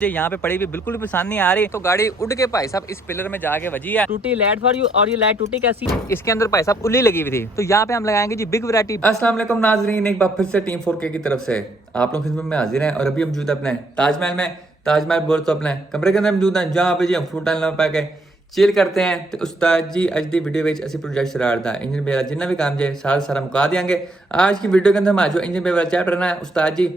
यहाँ पे पड़ी हुई बिल्कुल भी पसंद नहीं आ रही, तो गाड़ी उड़ के भाई साहब इस पिलर में जाके वजी है। टूटी लाइट फॉर यू, और ये लाइट टूटी कैसी, इसके अंदर भाई साहब उल्ली लगी हुई थी। तो यहाँ पे हम लगाएंगे जी बिग वैरायटी। अस्सलाम वालेकुम नाजरीन, एक बार फिर से टीम 4K की तरफ से आप लोग खिदमत में हाजिर हैं। और अभी हम मौजूद अपने ताजमहल में। ताजमहल बोल तो अपने कमरे के अंदर मौजूद हैं, जहाँ पे जी हम फ्रूट एंड लंपा के चिल करते हैं। तो उस्ताद जी अज दी वीडियो में असी प्रोजेक्ट स्टार्ट था इंजन बे वाला जिन्ना भी काम जे सारा मुका देंगे। आज की वीडियो के अंदर हमारा जो इंजन बे वाला चैप्टर है उस्ताद जी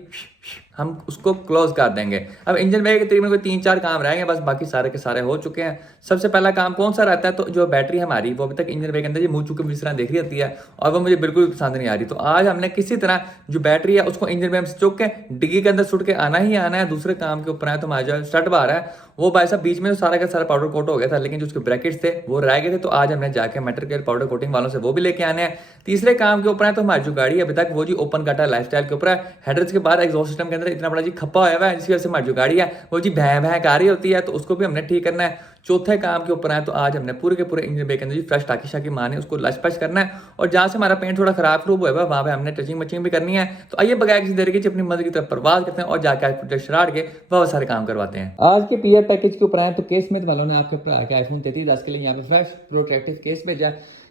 हम उसको क्लोज कर देंगे। अब इंजन बे के तकरीबन कोई 3-4 काम रह गए, बस बाकी सारे के सारे हो चुके हैं। सबसे पहला काम कौन सा रहता है, तो जो बैटरी हमारी वो अभी तक इंजन बे के अंदर मुँह चुके जिस तरह देख रही होती है और वो मुझे बिल्कुल भी पसंद नहीं आ रही। तो आज हमने किसी तरह जो बैटरी है उसको इंजन बे से चुक के डिग्गी के अंदर सुट के आना ही आना है। दूसरे काम के ऊपर है तो हमारा जो स्टट बार है वो भाई साहब बीच में तो सारा का सारा पाउडर कोट हो गया था, लेकिन जो उसके ब्रैकेट्स थे वो रह गए थे। तो आज हमने जाके मेटेरियल पाउडर कोटिंग वालों से वो भी लेके आने हैं। तीसरे काम के ऊपर है तो हमारी जो गाड़ी है अभी तक वो जी ओपन कटा लाइफस्टाइल के ऊपर है। हेडर्स के बाद एग्जॉस्ट सिस्टम के अंदर इतना बड़ा जी खप्पा हुआ है, जिसकी वजह से हमारी जो गाड़ी है वो जी भैं भैं आ रही होती है, तो उसको भी हमने ठीक करना है। चौथे काम के ऊपर है तो आज हमने पूरे के पूरे इंजन बे के अंदर जी फ्रेश टाकी शाकी मारनी है, उसको लच पच करना है। और जहाँ से हमारा पेंट थोड़ा खराब खरूब हुआ है वहाँ पे हमने टचिंग मचिंग भी करनी है। तो आइए बगैर किसी देर के अपनी मर्जी की तरफ परवाज करते हैं और जाके आज प्रोजेक्ट स्टार्ट के बहुत सारे काम करवाते हैं। आज के पीआर पैकेज के ऊपर आए तो केस स्मिथ वालों ने आपके भरा के आईफोन 3310 के लिए यहाँ पे फ्रेश प्रोटेक्टिव केस भेजा।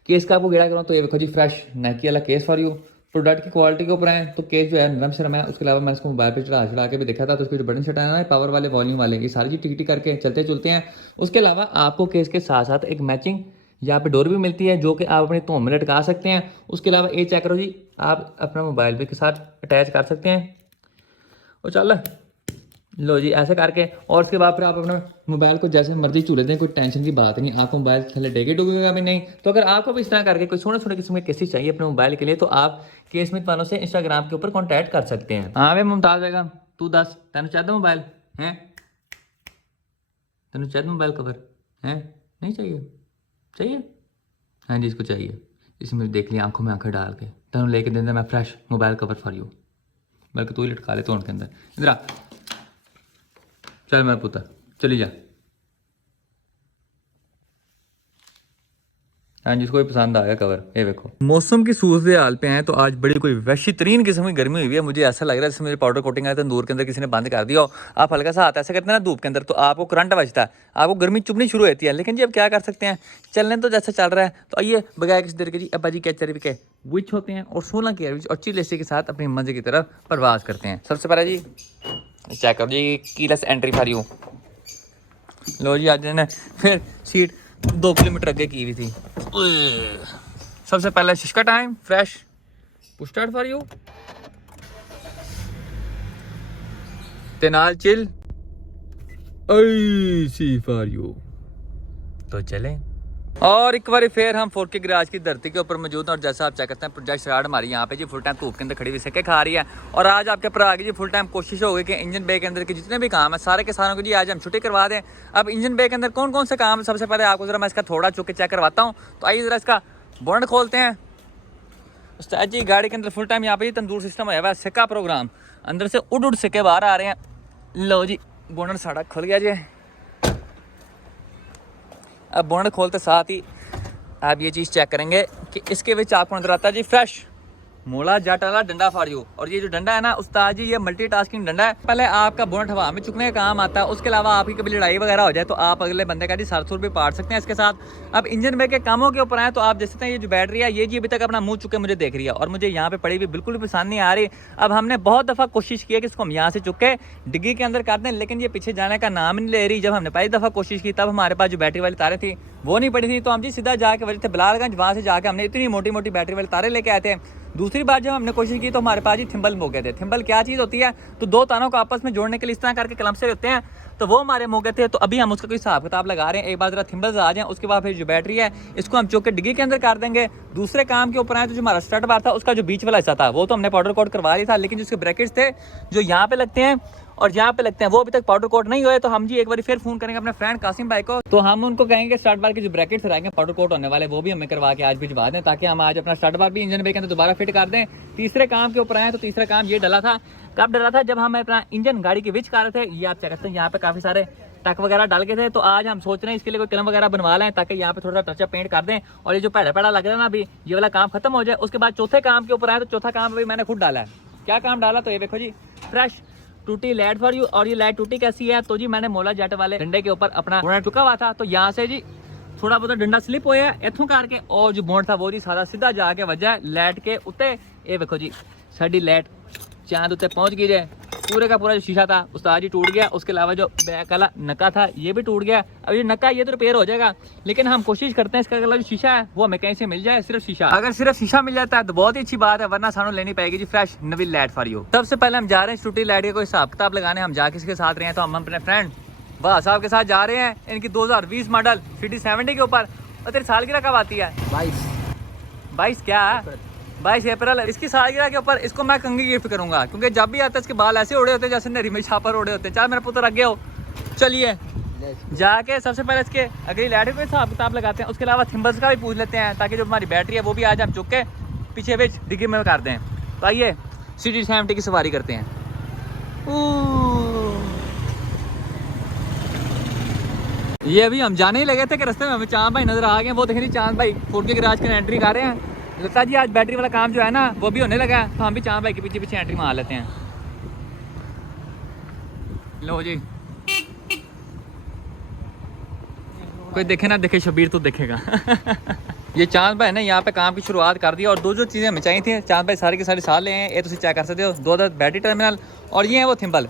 केस का आपको गिरा करूँ तो ये देखो जी फ्रेश नाइकी वाला केस फॉर यू। प्रोडक्ट की क्वालिटी के ऊपर आए तो केस जो है नरम शरम है। उसके अलावा मैं इसको मोबाइल पे चढ़ा के भी देखा था, तो उसके जो बटन सेट आया है पावर वाले वॉल्यूम वाले, ये सारी चीज टिक करके चलते चलते हैं। उसके अलावा आपको केस के साथ साथ एक मैचिंग यहाँ पे डोर भी मिलती है जो कि आप अपने धोम में लटका सकते हैं। उसके अलावा ये चेक करो जी, आप अपना मोबाइल भी के साथ अटैच कर सकते हैं। और चल लो जी ऐसे करके, और उसके बाद फिर आप अपने मोबाइल को जैसे मर्जी झूले दें, कोई टेंशन की बात नहीं। आपको मोबाइल थले डेगे डूबेगा भी नहीं। तो अगर आपको भी इस तरह करके कोई सोने किस्म के केसेस चाहिए अपने मोबाइल के लिए तो आप के स्मिथ वालों से इंस्टाग्राम के ऊपर कॉन्टैक्ट कर सकते हैं। हाँ वे मुमताज बेगम तू दस तेन चाहता मोबाइल है, तेन चाहता मोबाइल कवर है, नहीं चाहिए? चाहिए हाँ जी, इसको चाहिए। इसमें देख लिया आंखों में आंखें डाल के तेन लेके देना मैं fresh mobile cover for you, बल्कि तू ही लटका ले तोड़ के अंदर। इधर आ चल मेरा पुत्र चली जा। हाँ जी, इसको भी पसंद आ गया कवर। ये देखो मौसम की सूरत हाल पे हैं तो आज बड़ी कोई वैशी तरीन किस्म की गर्मी हुई है। मुझे ऐसा लग रहा है जैसे मेरे पाउडर कोटिंग आया तंदूर के अंदर किसी ने बंद कर दिया हो। आप हल्का सा हाथ ऐसे करते हैं ना धूप के अंदर तो आपको करंट बजता है, आपको गर्मी चुभनी शुरू होती है। लेकिन जी अब क्या कर सकते हैं, चलने तो जैसा चल रहा है। तो आइए बगैर किसी देर के जी अब्बा जी क्या चरिप के विच होते हैं और 16 की एवरेज और चिलेसी के साथ अपनी मंजिल की तरफ परवाज करते हैं। सबसे पहले जी चेक करो जी कीलेस एंट्री फॉर यू। लो जी आज ने फिर सीट 2 किलोमीटर अगे की हुई थी। सबसे पहले शिशका time fresh push start for you तेनाल चिल सी फॉर यू। तो चलें और एक बार फिर हम 4K गराज की धरती के ऊपर मौजूद हैं। और जैसा आप चेक करते हैं प्रोजेक्ट स्टार्ट हमारी यहाँ पे जी फुल टाइम धूप के अंदर खड़ी हुई सेके खा रही है। और आज आपके ऊपर आगे जी फुल टाइम कोशिश होगी कि इंजन बे के अंदर के जितने भी काम है सारे के सारों को जी आज हम छुट्टी करवा दें। अब इंजन बे के अंदर कौन कौन से काम है, सबसे पहले आपको जरा मैं इसका थोड़ा चुके चेक करवाता हूँ। तो आइए जरा इसका बोनट खोलते हैं। उस्ताद जी गाड़ी के अंदर फुल टाइम यहाँ पे तंदूर सिस्टम होया हुआ है, सिक्का प्रोग्राम अंदर से उड़ सिक्के बाहर आ रहे हैं। लो जी बोनट साड़ा खुल गया जी। अब बोनट खोलते साथ ही आप ये चीज़ चेक करेंगे कि इसके विच आपको नजर आता है जी फ्रेश मोला जट वाला डंडा फॉर यू। और ये जो डंडा है ना उस्ताद जी ये मल्टीटास्किंग डंडा है। पहले आपका बोनट हवा में चुकने का काम आता है, उसके अलावा आपकी कभी लड़ाई वगैरह हो जाए तो आप अगले बंदे का जी सरसुर भी पाट सकते हैं इसके साथ। अब इंजन बे के कामों के ऊपर आए तो आप देख सकते हैं ये जो बैटरी है ये जी अभी तक अपना मुंह चुके मुझे देख रही है और मुझे यहाँ पे पड़ी हुई बिल्कुल भी पसंद नहीं आ रही। अब हमने बहुत दफ़ा कोशिश की है कि इसको हम यहाँ से चुके डिग्गी के अंदर कर दें, लेकिन ये पीछे जाने का नाम नहीं ले रही। जब हमने पहली दफ़ा कोशिश की तब हमारे पास जो बैटरी वाली तारें थी वो नहीं पड़ी थी, तो हम जी सीधा जाके वजह थे बिलालगंज, वहाँ से जाके हमने इतनी मोटी मोटी बैटरी वाली तारें लेके आए थे। दूसरी बार जब हमने कोशिश की तो हमारे पास ही थिम्बल हो गए थे। थिम्बल क्या चीज़ होती है, तो 2 तारों को आपस में जोड़ने के लिए इस तरह करके कलम से होते हैं, तो वो हमारे हो गए थे। तो अभी हम उसका कोई हिसाब किताब लगा रहे हैं। एक बार जरा थिम्बल्स आ जाएं उसके बाद फिर जो बैटरी है इसको हम चौक के डिग्गी के अंदर कर देंगे। दूसरे काम के ऊपर आए तो जो हमारा स्टट बार था उसका जो बीच वाला हिस्सा था वो तो हमने पाउडर कोट करवा लिया था, लेकिन जो उसके ब्रैकेट्स थे जो यहाँ पे लगते हैं और यहाँ पे लगते हैं वो अभी तक पाउडर कोट नहीं हुए। तो हम जी एक बार फिर फोन करेंगे अपने फ्रेंड कासिम भाई को, तो हम उनको कहेंगे स्टार्ट बार के जो ब्रैकेट्स रहेंगे पाउडर कोट होने वाले वो भी हमें करवा के आज भिजवा दें, ताकि हम आज अपना स्टार्ट बार भी इंजन बे के अंदर दोबारा फिट कर दें। तीसरे काम के ऊपर आए तो तीसरा काम ये डला था, कब डला था जब हम अपना इंजन गाड़ी के विच कर रहे थे। ये आप चेक करते हैं यहाँ पे काफी सारे टक वगैरह डाल के थे, तो आज हम सोच रहे हैं इसके लिए कोई कलम वगैरह बनवा लें ताकि यहाँ पे थोड़ा सा टचअप पेंट कर दें और ये जो पहला लग रहा है ना अभी ये वाला काम खत्म हो जाए। उसके बाद चौथे काम के ऊपर आए तो चौथा काम अभी मैंने खुद डाला है। क्या काम डाला, तो ये देखो जी फ्रेश टूटी लाइट फॉर यू। और ये लाइट टूटी कैसी है, तो जी मैंने मोला जेट वाले डंडे के ऊपर अपना बोनट चुका हुआ था, तो यहाँ से जी थोड़ा बहुत डंडा स्लिप होया इथों करके, और जो बोनट था वो जी सारा सीधा जाके वजह लाइट के उत्ते। ये देखो जी साड़ी लाइट चांद उत्ते पहुंच गई है। पूरे का पूरा जो शीशा था उस्ताद जी टूट गया। उसके अलावा जो बैक वाला नक्का था ये भी टूट गया। अब ये नक्का ये तो रिपेयर हो जाएगा, लेकिन हम कोशिश करते हैं इसका अगला जो शीशा है वो हमें कहीं से मिल जाए, सिर्फ शीशा। अगर सिर्फ शीशा मिल जाता है तो बहुत ही अच्छी बात है, वरना सानू लेनी पड़ेगी जी फ्रेश नवी लाइट फॉर यू। सबसे पहले हम जा रहे हैं टूटी लाइट के कोई हिसाब किताब लगाने। हम जा किसके साथ रहे हैं, तो हम अपने फ्रेंड वाह साहब के साथ जा रहे हैं। इनकी 2020 मॉडल CD70 के ऊपर। और तेरी सालगिरह कब आती है? 22 क्या है? 22 अप्रैल। इसकी सालगिरह के ऊपर इसको मैं कंघी गिफ्ट करूंगा, क्योंकि जब भी आता है इसके बाल ऐसे उड़े होते हैं जैसे नरी में छापर उड़े होते हैं। चाहे मेरा पुत्र आगे हो। चलिए जाके सबसे पहले इसके अगली लाइट पे हिसाब किताब लगाते हैं। उसके अलावा थिम्बल्स का भी पूछ लेते हैं, ताकि जो हमारी बैटरी है वो भी आज हम चुक के पीछे बेच डिग्गी में कर दें। तो आइए CD70 की सवारी करते हैं। ये अभी हम जाने ही लगे थे कि रास्ते में हमें चांद भाई नजर आ गए। वो देख रही चांद भाई 4K गैराज के एंट्री कर रहे हैं। लगता जी आज बैटरी वाला काम जो है ना वो भी होने लगा है, तो हम भी चांद भाई के पीछे पीछे एंट्री मार लेते हैं। लो जी, कोई देखे ना देखे, शबीर तो देखेगा। ये चांद भाई ने यहाँ पे काम की शुरुआत कर दी, और दो जो चीज़ें हमें चाहिए थी चांद भाई सारी की सारी साथ ले हैं। ये तुम चेक कर सकते हो, 2 बैटरी टर्मिनल, और ये है वो थिम्बल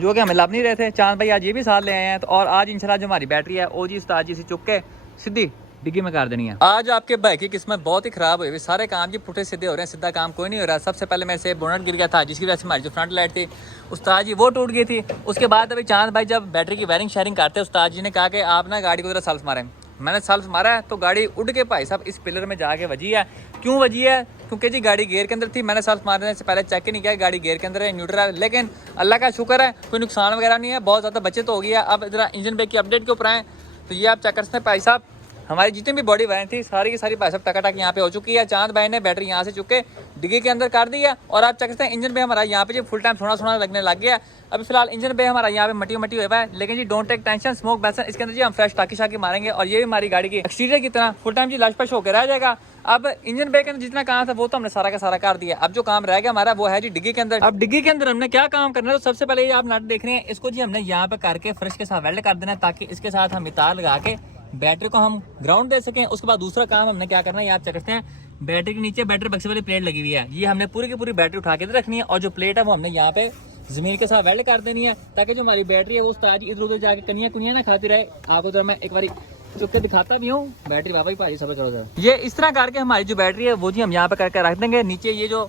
जो कि हमें लब नहीं रहे थे। चांद भाई आज ये भी साथ ले आए हैं। तो और आज इंशाल्लाह जो हमारी बैटरी है ओ जी उस्ताद जी से चुक के सीधी डिग्गी में कर देनी है। आज आपके भाई की किस्मत बहुत ही खराब हुई। सारे काम जी पुठे सीधे हो रहे हैं, सीधा काम कोई नहीं हो रहा। सबसे पहले मेरे से बोनट गिर गया था, जिसकी वजह से हमारी जो फ्रंट लाइट थी उस्ताद जी वो टूट गई थी। उसके बाद अभी चांद भाई जब बैटरी की वायरिंग शेयरिंग करते हैं, उस्ताद जी ने कहा कि आप ना गाड़ी को जरा सेल्फ मारें। मैंने सेल्फ मारा है तो गाड़ी उड़ के भाई साहब इस पिलर में जाके वजी है। क्यों वजी है? क्योंकि जी गाड़ी गियर के अंदर थी। मैंने सेल्फ मारने से पहले चेक ही नहीं किया गाड़ी गियर के अंदर है न्यूट्रल है, लेकिन अल्लाह का शुक्र है कोई नुकसान वगैरह नहीं है, बहुत ज़्यादा बचत हो गई है। अब जरा इंजन ब्रेक की अपडेट के ऊपर आए तो ये आप चेक कर सकते हैं भाई साहब, हमारी जितनी भी बॉडी वायरिंग थी सारी की सारी भाई साहब टकाटक यहाँ पे हो चुकी है। चांद भाई ने बैटरी यहाँ से चुके डिग्गी के अंदर कर दी है। और आप चेक करते हैं इंजन पे हमारा यहाँ पे जो फुल टाइम सोना लगने लग गया। अभी फिलहाल इंजन पे हमारा यहाँ पे मट्टी हुआ है, लेकिन जी डोंट टेक टेंशन, स्मोक बैसन इसके अंदर जी हम फ्रेश टाकी शाकी मारेंगे, और ये भी हमारी गाड़ी की एक्सटीरियर की तरह फुल टाइम जी लश होकर रह जाएगा। अब इंजन पे के अंदर जितना काम था वो तो हमने सारा का सारा कर दिया। अब जो काम रह गया हमारा वो है जी डिग्गी के अंदर। अब डिग्गी के अंदर हमने क्या काम करना है, तो सबसे पहले ये आप नट देख रहे हैं, इसको जी हमने यहाँ पे करके फ्रेश के साथ वेल्ड कर देना है, ताकि इसके साथ हम तार लगा के बैटरी को हम ग्राउंड दे सकें। उसके बाद दूसरा काम हमने क्या करना है, आप चेक करते हैं बैटरी के नीचे बैटरी बक्से वाली प्लेट लगी हुई है, ये हमने पूरी की पूरी बैटरी उठा के रखनी है, और जो प्लेट है वो हमने यहाँ पे जमीन के साथ वेल्ड कर देनी है, ताकि जो हमारी बैटरी है वो उस्ताद इधर उधर जाके कनिया ना खाती रहे। आपको तो मैं एक बार चुप के दिखाता भी हूँ। बैटरी बाबा ही भाजी सब करो, ये इस तरह करके हमारी जो बैटरी है वो जी हम यहाँ पे करके रख देंगे। नीचे ये जो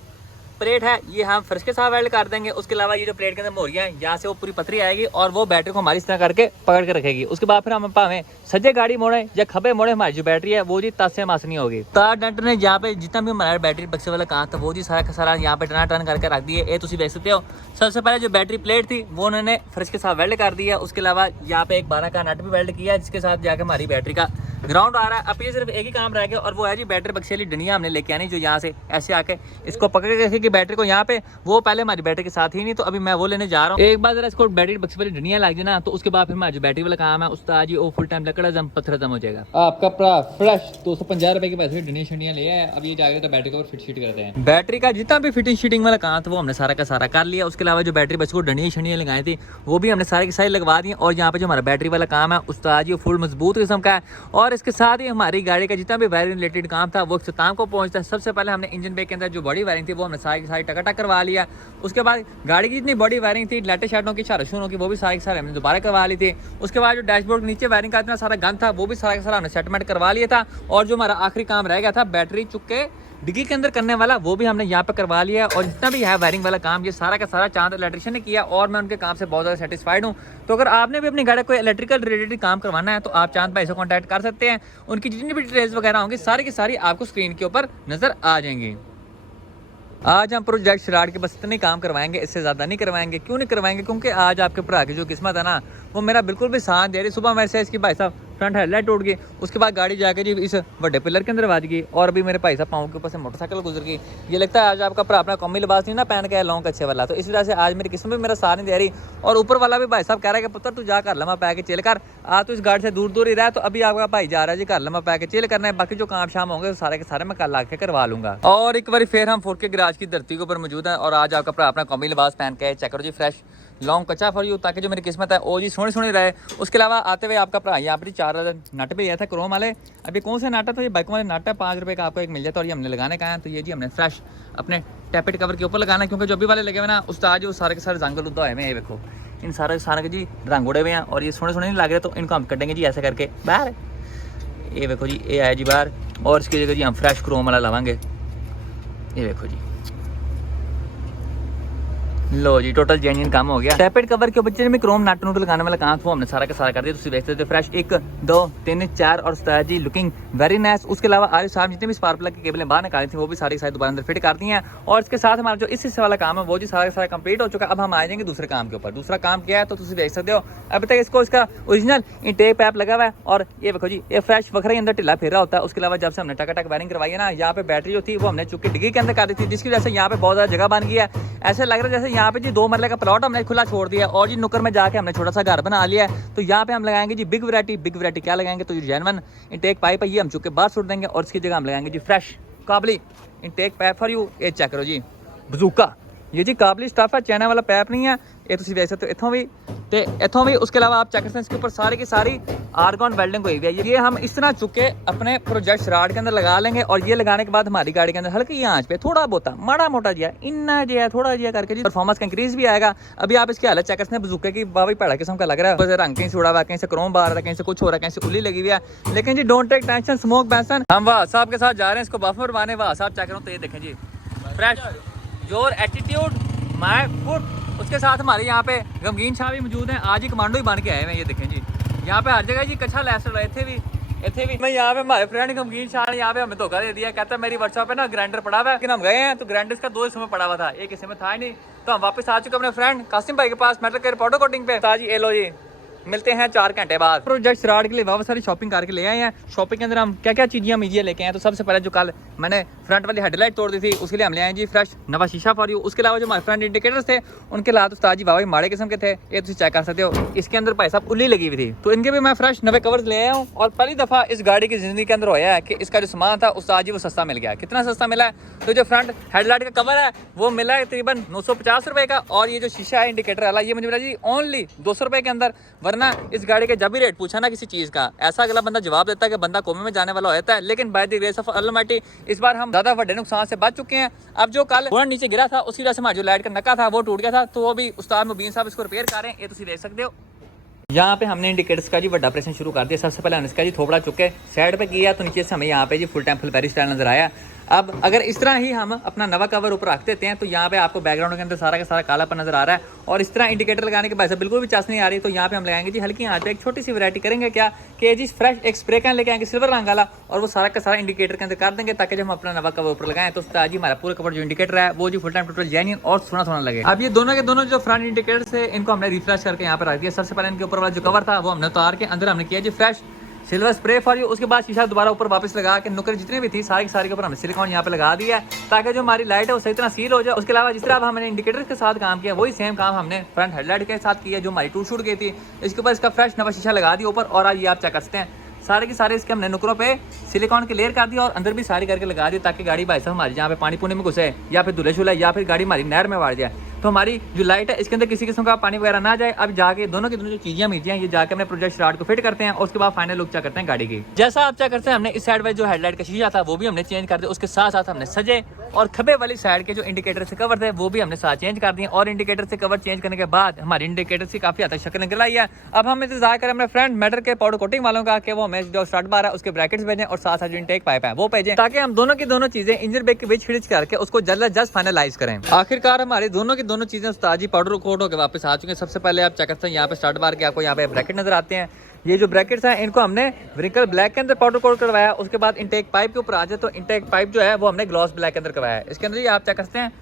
प्लेट है ये हम फ्रेश के साथ वेल्ड कर देंगे। उसके अलावा ये जो प्लेट के अंदर मोहरियां हैं यहाँ से वो पूरी पतरी आएगी, और वो बैटरी को हमारी इस तरह करके पकड़ के रखेगी। उसके बाद फिर हम भावें सज्जे गाड़ी मोड़े या खबे मोड़े, हमारी जो बैटरी है वो जी तासे मासनी होगी। तार डंट ने यहाँ पे जितना भी हमारा बैटरी बक्से वाला काम था वो जी सारा का सारा यहाँ पे टर्न करके रख दिए। ये तुम देख सकते हो। सबसे पहले जो बैटरी प्लेट थी वो उन्होंने फ्रेश के साथ वेल्ड कर दिया। उसके अलावा यहाँ पे एक 12 का नट भी वेल्ड किया, जिसके साथ जाकर हमारी बैटरी का ग्राउंड आ रहा है। अब ये सिर्फ एक ही काम रह गया, और वो है जी बैटरी बक्से वाली डंडियां हमने लेके आनी, जो यहाँ से ऐसे आके इसको पकड़ के रखेगी बैटरी को यहाँ पे। वो पहले हमारी बैटरी के साथ ही नहीं, तो अभी मैं वो लेने जा रहा हूँ। एक बार जरा इसको बैटरी बक्से वाली डंडियां लग जाए ना, तो उसके बाद फिर हमारा जो बैटरी वाला काम है उस्ताद जी वो फुल टाइम लकड़ा जम पत्थर जम हो जाएगा। आपका पूरा फ्रेश 250 रुपए के पैसे डंडियां शंडियां ले आए। अब ये जाकर तो बैटरी को फिट शीट करते हैं। बैटरी का जितना भी फिटिंग शीटिंग वाला काम था वो हमने सारा का सारा कर लिया। उसके अलावा जो बैटरी बक्से को डंडियां शंडियां लगाई थी वो भी हमने सारी की सारी लगवा दी। और यहाँ पे जो हमारा बैटरी वाला काम है उस्ताद जी फुल मजबूत किस्म का है, और इसके साथ ही हमारी गाड़ी का जितना भी वायरिंग रिलेटेड काम था वो इख्तिताम को पहुंचता है। सबसे पहले हमने इंजन पे के अंदर जो बॉडी वायरिंग थी वो हमने सारी की सारी टकाटक करवा लिया। उसके बाद गाड़ी की जितनी बॉडी वायरिंग थी लाइटें शाइटों की शारों की वो भी सारी की सारी हमने दोबारा करवा ली थी। उसके बाद जो डैशबोर्ड के नीचे वायरिंग का इतना सारा गन था वो भी सारा का सारा हमने सेटलमेंट करवा लिया था। और जो हमारा आखिरी काम रह गया था बैटरी चुक के डिग्गी के अंदर करने वाला वो भी हमने यहाँ पे करवा लिया। और जितना भी है वायरिंग वाला काम ये सारा का सारा चांद इलेक्ट्रिशियन ने किया, और मैं उनके काम से बहुत ज़्यादा सेटिस्फाइड हूँ। तो अगर आपने भी अपनी गाड़ी कोई इलेक्ट्रिकल रिलेटेड काम करवाना है तो आप चांद भाई से कॉन्टैक्ट कर सकते हैं। उनकी जितनी भी डिटेल्स वगैरह होंगी सारी की सारी आपको स्क्रीन के ऊपर नजर आ जाएंगी। आज हम प्रोजेक्ट शराड के बस इतने काम करवाएंगे, इससे ज़्यादा नहीं करवाएंगे। क्यों नहीं करवाएंगे? क्योंकि आज आपके भरा की जो किस्मत है ना वो मेरा बिल्कुल भी साथ दे रही। सुबह मेरे से इसकी भाई साहब फ्रंट हेडलाइट टूट गई, उसके बाद गाड़ी जाके जी इस बड़े पिलर के अंदर वाज गई, और अभी मेरे भाई साहब पाँव के ऊपर से मोटरसाइकिल गुजर गई। ये लगता है आज आपका भरा अपना कौमी लिबास नहीं ना पहन के लॉन्ग अच्छे वाला, तो इस वजह से आज मेरी किस्मत भी मेरा साथ नहीं दे रही। और ऊपर वाला भी भाई साहब कह रहा है कि पुत्र तू जा कर लम्हा पै के चिल कर, आ तो इस गाड़ी से दूर दूर ही रहा। तो अभी आपका भाई जा रहा है जी घर लम्हा पै के चिल करना है, बाकी जो काम शाम होंगे सारे के सारे मैं कल आके करवा लूंगा। और एक बार फिर हम 4K गैराज की धरती के ऊपर मौजूद है, और आज आपका भरा अपना कौमी लिबास पहन के चेक करो जी फ्रेश लॉन्ग कच्चा फॉर यू, ताकि जो मेरी किस्मत है वो जी सोनी रहे। उसके अलावा आते हुए आपका भरा यहाँ पर 4 नट भी लिया था क्रोम वाले। अभी कौन से नट है, तो ये बाइकों वाले नट है, 5 रुपये का आपको एक मिल जाता है और ये हमने लगाने का है। तो ये जी हमने फ्रेश अपने टैपेट कवर के ऊपर लगाना है, क्योंकि जो भी वाले लगे हुए ना उस्ताद जी वो सारे के सारे जंगल उद्दा हुए हैं। ये देखो इन सारे के जी रंग उड़े हुए हैं और ये सोने नहीं लग रहे, तो इनको हम कटेंगे जी ऐसे करके बाहर। ये देखो जी ये आया जी बाहर, और इसकी जगह जी हम फ्रेश क्रोम वाला लगाएंगे। ये देखो जी, लो जी टोटल जेन्युइन काम हो गया। टैपेट कवर के ऊपर में क्रोम नट नूट लगाने वाला काम था, हमने सारा का सारा कर दिया। तुम देख सकते हो फ्रेश 1 2 3 4 और उस्ताद जी लुकिंग वेरी नाइस। उसके अलावा आरिफ साहब जितने भी स्पार्क प्लग की केबलें बाहर निकाली थी वो भी सारी दोबारा अंदर फिट कर दी हैं। और इसके साथ हमारा जो इस हिस्से वाला काम है वो जी सारा का सारा कंप्लीट हो चुका है। अब हम आ जाएंगे दूसरे काम के ऊपर। दूसरा काम क्या है तो तुम देख सकते हो, अभी तक इसको इसका ओरिजिनल इनटेक पैप लगा हुआ है और ये देखो जी ये फ्रेश वखरा ही अंदर ढिला फिर रहा होता है। उसके अलावा जब से हमने टक वायरिंग करवाई है ना, यहाँ पे बैटरी जो थी वो हमने चुकी डिग्गी के अंदर कर दी थी, जिसकी वजह से यहाँ पे बहुत ज़्यादा जगह बन गई है। ऐसे लग रहा है जैसे यहाँ पे जी 2 मरले का प्लॉट हमने खुला छोड़ दिया और जी नुक्कर में जाके हमने छोटा सा घर बना लिया है। तो यहाँ पे हम लगाएंगे जी बिग वैरायटी क्या लगाएंगे, तो जेन्युइन इनटेक पाइप है, ये हम चुके बाहर सुट देंगे और इसकी जगह हम लगाएंगे जी फ्रेश काबली इनटेक पाइप फॉर यू। ये चेक करो जी बजूका, ये जी काबली स्टफ है, चाइना वाला पैप नहीं है। ये तुम देख सकते हो इथों भी। उसके अलावा आप चेक करते हैं इसके ऊपर सारी की सारी आर्गन वेल्डिंग हुई हुई है। ये हम इस तरह चुके अपने प्रोजेक्ट राड के अंदर लगा लेंगे और ये लगाने के बाद हमारी गाड़ी के अंदर हल्की आंच पे थोड़ा बहुत माड़ा मोटा जिया इन्ना जिया थोड़ा जिया करके जी परफॉर्मेंस का इंक्रीज भी आएगा। अभी आप इसकी हालत चेक करते हैं बजूके की, बाबा पड़ा किस्म का लग रहा है, रंग कहीं से उड़ा हुआ, कहीं से क्रोम बाहर रहा है, कहीं से कुछ हो रहा है, कहीं से उल्ली लगी हुई है। लेकिन जी डोंट टेक टेंशन स्मोक बैंसन, हम वाह साहब के साथ जा रहे हैं इसको बफर बनवाने। वाह साहब चेक करो तो ये देखें जी fresh your attitude my foot. उसके साथ हमारे यहाँ पे गमगीन शाह भी मौजूद हैं, आज ही कमांडो ही बन के आए हैं। ये देखें जी यहाँ पे हर जगह जी कच्चा लैस रहा है। इतने भी मैं यहाँ पे हमारे फ्रेंड गमगीन शाह ने यहाँ पे हमें धोखा दे दिया, कहता है मेरी वर्कशॉप पे ना ग्राइंडर पड़ा हुआ है। लेकिन हम गए हैं तो ग्राइंडर का 2 हिस्सों में पड़ा हुआ था, एक हिस्से में था ही नहीं। तो हम वापस आ चुके अपने फ्रेंड कासिम भाई के पास मेटल केयर फोटो कोटिंग पे। ताजी एलो जी मिलते हैं 4 घंटे बाद। प्रोजेक्ट राड के लिए बहुत सारी शॉपिंग करके ले आए हैं। शॉपिंग के अंदर हम क्या क्या चीज़ें मीजिए लेके आए, तो सबसे पहले जो कल मैंने फ्रंट वाली हेडलाइट तोड़ दी थी उसके लिए हम ले आए जी फ्रेश नवा शीशा फॉर यू। उसके अलावा जो हमारे फ्रंट इंडिकेटर्स थे उनके हालात उस्ताद जी वाह माड़े किस्म के थे, ये तुम चेक कर सकते हो। इसके अंदर भाई साहब उल्ली लगी हुई थी, तो इनके भी मैं फ्रेश नवे कवर्स ले आया हूँ। और पहली दफ़ा इस गाड़ी की ज़िंदगी के अंदर होया है कि इसका जो सामान था उस्ताद जी वो सस्ता मिल गया। कितना सस्ता मिला है, तो जो फ्रंट हेडलाइट का कवर है वो मिला है तकरीबन 950 रुपये का, और ये जो शीशा है इंडिकेटर वाला ये मुझे मिला जी ओनली 200 रुपये के अंदर। वरना इस गाड़ी जब भी रेट पूछा ना किसी चीज का, ऐसा अगला बंदा जवाब देता है कि बंदा कोमे में जाने वाला होता है। लेकिन by the grace of almighty इस बार हम ज्यादा बड़े नुकसान से बच चुके हैं। अब जो कल घोड़ा नीचे गिरा था उसकी वजह से हमारा जो लाइट का नक्का था वो टूट गया था, तो वो भी उस्ताद मुबीन साहब इसको रिपेयर कर रहे हैं, ये तुम देख सकते हो। यहाँ पे हमने इंडिकेटर्स का जी बड़ा ऑपरेशन शुरू कर दिया। सबसे पहले हमने इसका जी थोबड़ा चुके साइड पे किया, तो नीचे से हमें यहाँ पे जी full time full Paris style नजर आया। अब अगर इस तरह ही हम अपना नवा कवर ऊपर रख देते हैं तो यहाँ पे आपको बैकग्राउंड के अंदर सारा का सारा कालापन नजर आ रहा है, और इस तरह इंडिकेटर लगाने के बाद से बिल्कुल भी चांस नहीं आ रही। तो यहाँ पे हम लगाएंगे जी हल्की आंच पे एक छोटी सी वैरायटी करेंगे क्या कि जी फ्रेश एक स्प्रे कैन लेके आएंगे सिल्वर रंग वाला, और वो सारा का सारा इंडिकेटर के अंदर कर देंगे, ताकि जब हम अपना नवा कवर ऊपर लगाएं तो जी हमारा पूरा कवर जो इंडिकेटर है वो जी फुल टाइम टोटल जेन्युइन और सोना लगे। अब ये दोनों के दोनों जो फ्रंट इंडिकेटर्स है इनको हमने रिफ्रेश करके यहाँ पर रख दिया। सबसे पहले इनके ऊपर वाला जो कवर था वो हमने उतार के अंदर हमने किया जी fresh silver spray for you. उसके बाद शीशा दोबारा ऊपर वापस लगा के नुक्कर जितने भी थी सारी के ऊपर हमने सिलिकॉन यहाँ पे लगा दिया है, ताकि जो हमारी लाइट है वो सही तरह सील हो जाए। उसके अलावा जिस तरह हमने इंडिकेटर के साथ काम किया वही सेम काम हमने फ्रंट हेडलाइट के साथ किया जो हमारी टूट छूट गई थी। इसके ऊपर इसका फ्रेश नवा शीशा लगा दिया ऊपर, और आज ये आप चेक कर सकते हैं सारे के सारे इसके हमने नुकरों पे सिलिकॉन की लेयर कर दिया और अंदर भी सारी करके लगा दी, ताकि गाड़ी भाई साहब हमारी जहाँ पे पानी पुनी में घुसे या फिर धुले शुले या फिर गाड़ी हमारी नहर में वाड़ जाए, तो हमारी जो लाइट है इसके अंदर किसी किस्म का पानी वगैरह ना जाए। अब जाके दोनों की दोनों जो चीजें मिलती हैं ये जाके अपने प्रोजेक्ट राड को फिट करते हैं, और उसके बाद फाइनल लुक चेक करते हैं गाड़ी की। जैसा आप चेक करते हैं हमने इस साइड वाले जो हेडलाइट का शीशा था वो भी हमने चेंज कर दिया, उसके साथ साथ हमने सजे और खब्बे वाली साइड के जो इंडिकेटर से कवर थे वो भी हमने साथ चेंज कर दिए। और इंडिकेटर से कवर चेंज करने के बाद हमारी इंडिकेटर से काफी हद तक शक्ल निकल आई है। अब हम इंतजार करें अपने फ्रेंड मेटल के पाउडर कोटिंग वालों का कि वो हमें जो स्टार्ट बार है उसके ब्रैकेट्स भेजें और साथ साथ जो इनटेक पाइप है वो भेजें, ताकि हम दोनों की दोनों चीजें इंजन ब्रेक के बीच खिंच करके उसको जल्द जल्द फाइनलाइज करें। आखिरकार हमारी दोनों की दोनों चीजें उस्ताद जी पाउडर कोट होकर वापस आ चुके हैं। सबसे पहले आप चेक करते हैं यहाँ पे स्टार्ट बार के आपको यहाँ पे ब्रैकेट नजर आते हैं। ये जो ब्रैकेट्स हैं इनको हमने व्रिंकल ब्लैक के अंदर पाउडर कोट करवाया। उसके बाद इनटेक पाइप के ऊपर आ जाए तो इनटेक पाइप जो है वो हमने ग्लॉस ब्लैक के अंदर करवाया है। इसके अंदर ये आप चेक करते हैं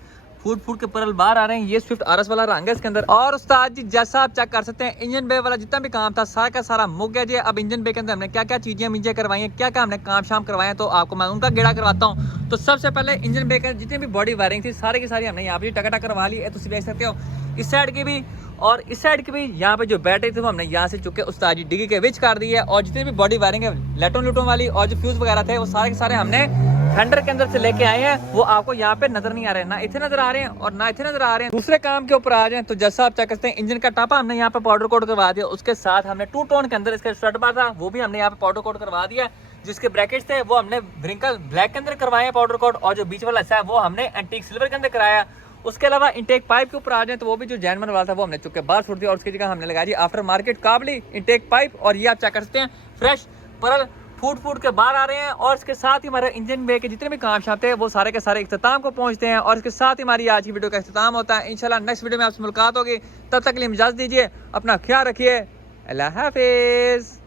फूट के परल बाहर आ रहे हैं, ये स्विफ्ट आरएस वाला रंग है इसके अंदर। और उस्ताद जी जैसा आप चेक कर सकते हैं इंजन बे वाला जितना भी काम था सारा का सारा मुक गया जी। अब इंजन बे के अंदर हमने क्या क्या चीजें मीजें करवाई हैं, क्या क्या हमने काम शाम करवाए हैं, तो आपको मैं उनका गेड़ा करवाता हूँ। तो सबसे पहले इंजन बे के जितनी भी बॉडी वायरिंग थी सारी की सारी हमने यहाँ पे टका करवा ली है, तो देख सकते हो इस साइड की भी और इस साइड की भी। यहाँ पे जो बैटरी थी वो हमने यहाँ से चुके उस्ताद जी डिग्गी के विच कर दी है, और जितनी भी बॉडी वायरिंग है लेटों लुटों वाली और जो फ्यूज वगैरह थे वो सारे के सारे हमने फेंडर के अंदर से लेके आए हैं वो आपको यहाँ पे नजर नहीं आ रहे हैं, ना इतने नजर आ रहे हैं और ना इतने नजर आ रहे हैं। दूसरे काम के ऊपर आ जाए तो जैसा आप चेक करते हैं, इंजन का टापा हमने यहाँ पे पाउडर कोट करवा दिया, उसके साथ हमने टू टोन के अंदर इसका स्ट्रट बार था वो भी हमने यहाँ पे पाउडर कोट करवा दिया। जिसके ब्रैकेट्स थे वो हमने व्रिंकल ब्लैक के अंदर करवाए हैं पाउडर कोट, और जो बीच वाला हिस्सा है वो हमने एंटीक सिल्वर के अंदर कराया। उसके अलावा इंटेक पाइप के ऊपर आ जाए तो वो भी जो जैनमन वाला था वो हमने चुके बाहर छोड़ दिया और उसकी जगह हमने लगा दी आफ्टर मार्केट काबली इंटेक पाइप। और ये आप चेक कर सकते हैं फ्रेश परल फूट के बाहर आ रहे हैं। और इसके साथ ही हमारे इंजन बे के जितने भी काम शाते हैं वो सारे के सारे इख्तिताम को पहुंचते हैं। और इसके साथ ही हमारी आज की वीडियो का इख्तिताम होता है। इंशाल्लाह नेक्स्ट वीडियो में आपसे मुलाकात होगी, तब तक के लिए इजाज़त दीजिए, अपना ख्याल रखिए, अल्लाह हाफिज़।